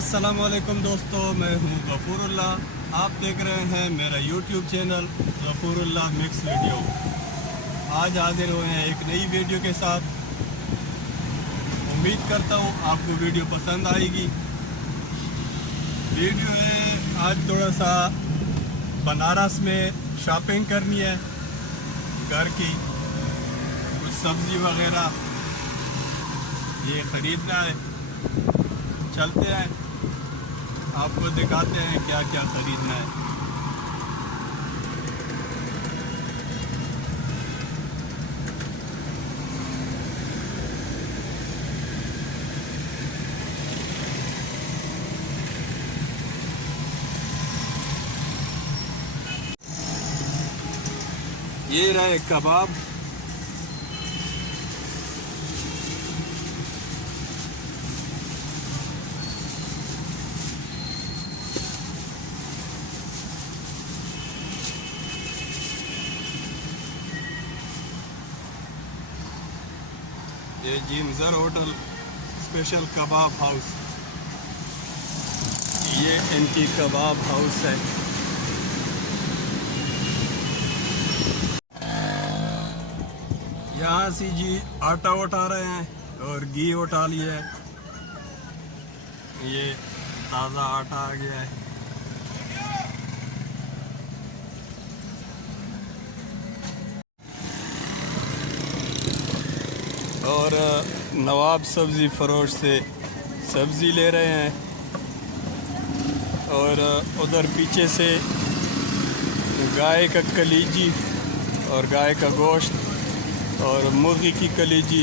अस्सलामुअलैकुम दोस्तों, मैं हूं गफूरुल्लाह। आप देख रहे हैं मेरा यूट्यूब चैनल गफूरुल्लाह मिक्स वीडियो। आज हाजिर हुए हैं एक नई वीडियो के साथ। उम्मीद करता हूं आपको वीडियो पसंद आएगी। वीडियो है आज थोड़ा सा बनारस में शॉपिंग करनी है, घर की कुछ सब्ज़ी वगैरह ये ख़रीदना है। चलते हैं, आपको दिखाते हैं क्या क्या ख़रीदना है। ये रहे कबाब, ये जिमजर होटल स्पेशल कबाब हाउस, ये इनकी कबाब हाउस है। यहाँ से जी आटा उठा रहे हैं और घी उठा लिया है। ये ताज़ा आटा आ गया है। और नवाब सब्ज़ी फरोश से सब्ज़ी ले रहे हैं। और उधर पीछे से गाय का कलीजी और गाय का गोश्त और मुर्गी की कलीजी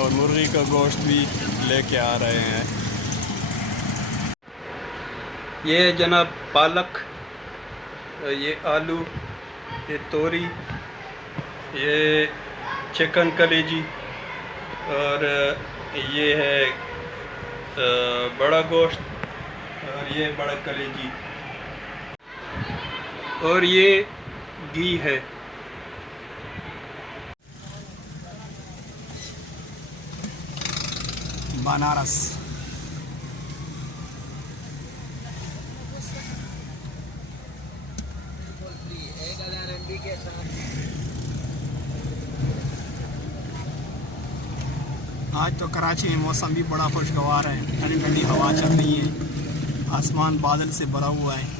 और मुर्गी का गोश्त भी लेके आ रहे हैं। ये जनाब पालक, ये आलू, ये तोरी, ये चिकन कलेजी और ये है बड़ा गोश्त और ये बड़ा कलेजी और ये घी है। बनारस आज तो कराची में मौसम भी बड़ा खुशगवार है। ठंडी ठंडी हवा चल रही है, आसमान बादल से भरा हुआ है।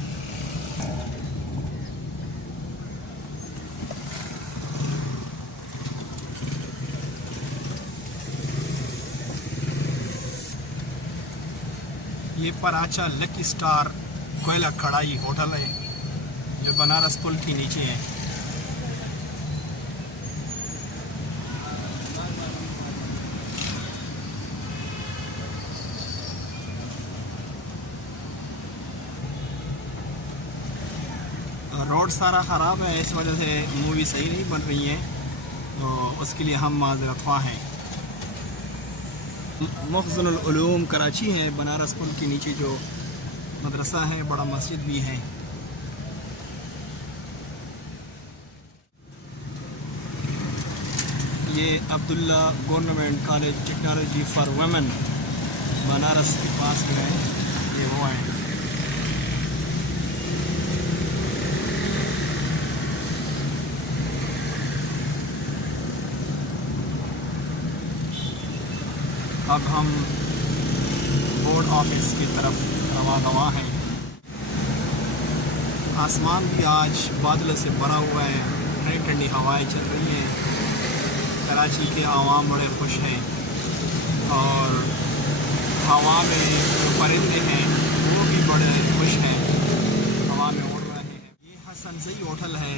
ये पराचा लकी स्टार कोयला कढ़ाई होटल है जो बनारस पुल के नीचे है। रोड सारा ख़राब है, इस वजह से मूवी सही नहीं बन रही है, तो उसके लिए हम माज़रत ख्वाह हैं। मखज़नुल उलूम कराची है, बनारस पुल के नीचे जो मदरसा है, बड़ा मस्जिद भी है। ये Abdullah government college technology for women Banaras के पास जो है, ये वो है। अब हम बोर्ड ऑफिस की तरफ रवा हैं। आसमान भी आज बादलों से भरा हुआ है, ठंडी ठंडी हवाएं चल रही हैं। कराची के आवाम बड़े खुश हैं और हवा में जो परिंदे हैं वो भी बड़े खुश हैं, हवा में उड़ रहे हैं। ये हसन ज़ई होटल है।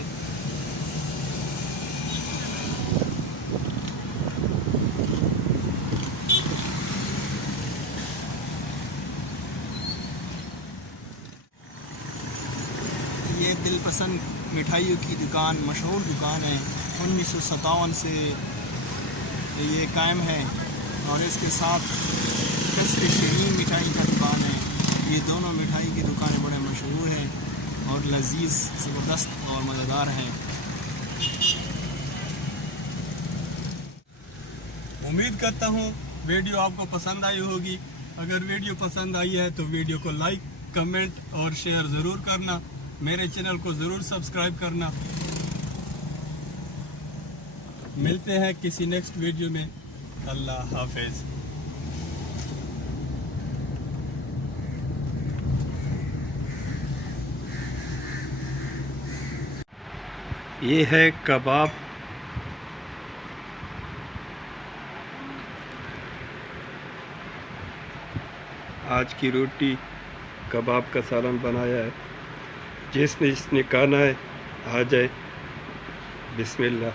ये दिलपसंद मिठाइयों की दुकान, मशहूर दुकान है, 1957 से ये कायम है। और इसके साथ कस्बे शहीन मिठाई का दुकान है। ये दोनों मिठाई की दुकानें बड़े मशहूर हैं और लजीज, ज़बरदस्त और मज़ेदार हैं। उम्मीद करता हूँ वीडियो आपको पसंद आई होगी। अगर वीडियो पसंद आई है तो वीडियो को लाइक, कमेंट और शेयर ज़रूर करना। मेरे चैनल को ज़रूर सब्सक्राइब करना। मिलते हैं किसी नेक्स्ट वीडियो में। अल्लाह हाफिज़। ये है कबाब। आज की रोटी कबाब का सालन बनाया है। जिसने खाना है आ जाए। बिस्मिल्लाह।